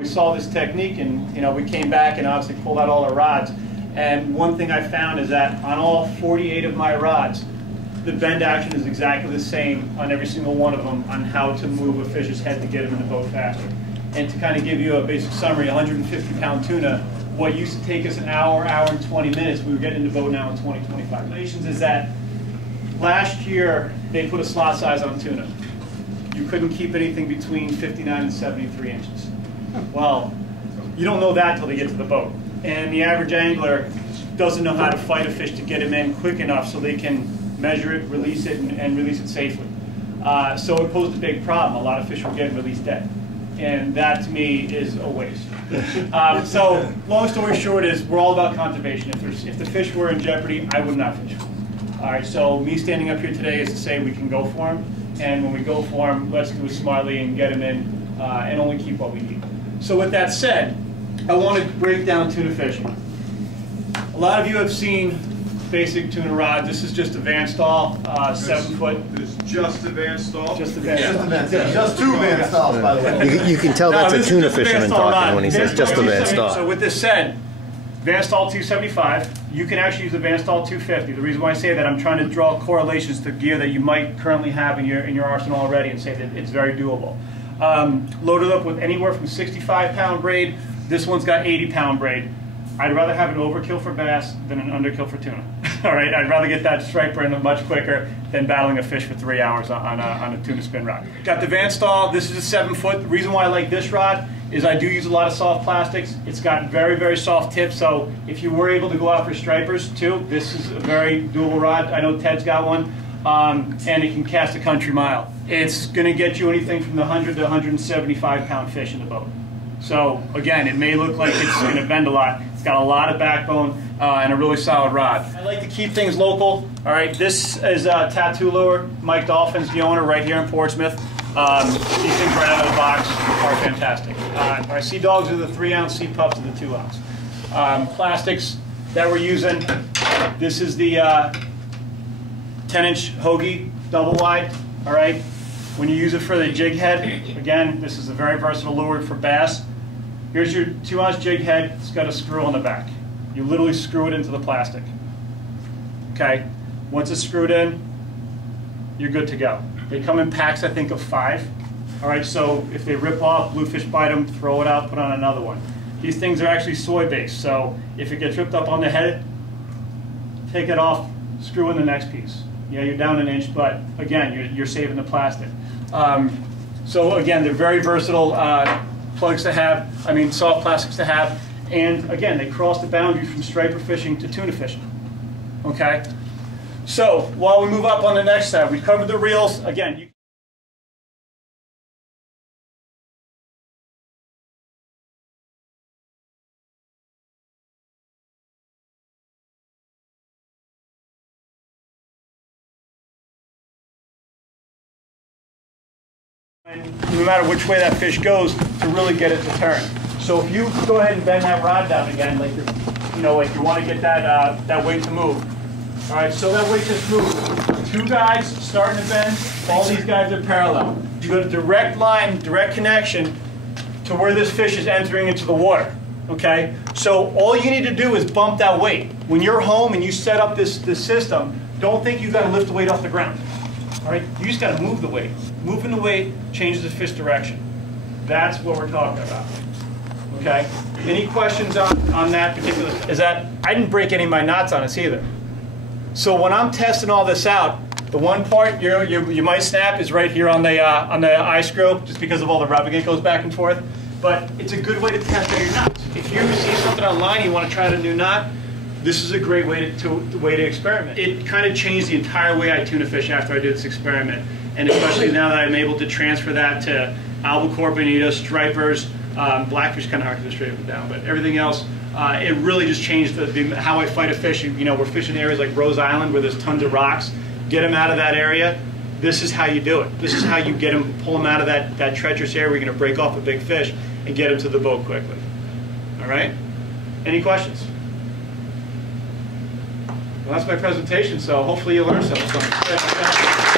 We saw this technique and we came back and obviously pulled out all our rods. And one thing I found is that on all 48 of my rods, the bend action is exactly the same on every single one of them on how to move a fish's head to get him in the boat faster. And to kind of give you a basic summary, 150-pound tuna, what used to take us an hour, hour and 20 minutes, we were getting in the boat now in 20, 25 minutes. Is that last year they put a slot size on tuna. You couldn't keep anything between 59 and 73 inches. Well, you don't know that until they get to the boat. And the average angler doesn't know how to fight a fish to get him in quick enough so they can measure it, release it, and release it safely. So it posed a big problem. A lot of fish were getting released dead. And that to me is a waste. So long story short is we're all about conservation. If the fish were in jeopardy, I would not fish. All right, so me standing up here today is to say we can go for them. And when we go for them, let's do it smartly and get them in and only keep what we need. So with that said, I want to break down tuna fishing. A lot of you have seen basic tuna rods. This is just a Van Staal, 7 foot. It's just a Van Staal? Just a Van Staal. Just two Van Staals, by the way. You can tell that's a tuna fisherman talking when he says just a Van Staal. So with this said, Van Staal 275, you can actually use the Van Staal 250. The reason why I say that, I'm trying to draw correlations to gear that you might currently have in your arsenal already and say that it's very doable. Loaded up with anywhere from 65-pound braid. This one's got 80-pound braid. I'd rather have an overkill for bass than an underkill for tuna. All right, I'd rather get that striper in much quicker than battling a fish for 3 hours on a tuna spin rod. Got the Van Staal. This is a 7 foot. The reason why I like this rod is I do use a lot of soft plastics. It's got very, very soft tips, so if you were able to go out for stripers too, this is a very doable rod. I know Ted's got one, and it can cast a country mile. It's going to get you anything from the 100 to 175-pound fish in the boat. So again, it may look like it's going to bend a lot. It's got a lot of backbone and a really solid rod. I like to keep things local. All right, this is a tattoo lure. Mike Dolphin's the owner right here in Portsmouth. These things right out of the box are fantastic. Our Sea Dogs are the 3-ounce, Sea Puffs are the 2-ounce. Plastics that we're using, this is the 10-inch hoagie, double wide. All right. When you use it for the jig head, again, this is a very versatile lure for bass. Here's your 2-ounce jig head. It's got a screw on the back. You literally screw it into the plastic. Okay. Once it's screwed in, you're good to go. They come in packs, I think, of 5. All right, so if they rip off, bluefish bite them, throw it out, put on another one. These things are actually soy-based, so if it gets ripped up on the head, take it off, screw in the next piece. Yeah, you're down an inch, but again, you're saving the plastic. So again, they're very versatile plugs to have, soft plastics to have, and again, they cross the boundary from striper fishing to tuna fishing. Okay? So, while we move up on the next side, we've covered the reels. Again, and no matter which way that fish goes, to really get it to turn. So if you go ahead and bend that rod down again, like like you want to get that weight to move. All right, so that weight just moved. 2 guys starting to bend. All these guys are parallel. You got a direct line, direct connection to where this fish is entering into the water. Okay, so all you need to do is bump that weight. When you're home and you set up this system, don't think you got to lift the weight off the ground. All right, you just got to move the weight. Moving the weight changes the fish direction. That's what we're talking about. Okay. Any questions on that particular? Is that I didn't break any of my knots on this either. So when I'm testing all this out, the one part you might snap is right here on the eye screw, just because of all the rubbing it goes back and forth. But it's a good way to test out your knots. If you see something online, you want to try out a new knot, this is a great way to experiment. It kind of changed the entire way I tuna fish after I did this experiment, and especially now that I'm able to transfer that to albacore, bonito, stripers, blackfish kind of hard to straight them down, but everything else, it really just changed how I fight a fish. We're fishing areas like Rose Island where there's tons of rocks. Get them out of that area. This is how you do it. This is how you get them, pull them out of that treacherous area where you're going to break off a big fish and get them to the boat quickly. All right? Any questions? Well, that's my presentation, so hopefully you learned something.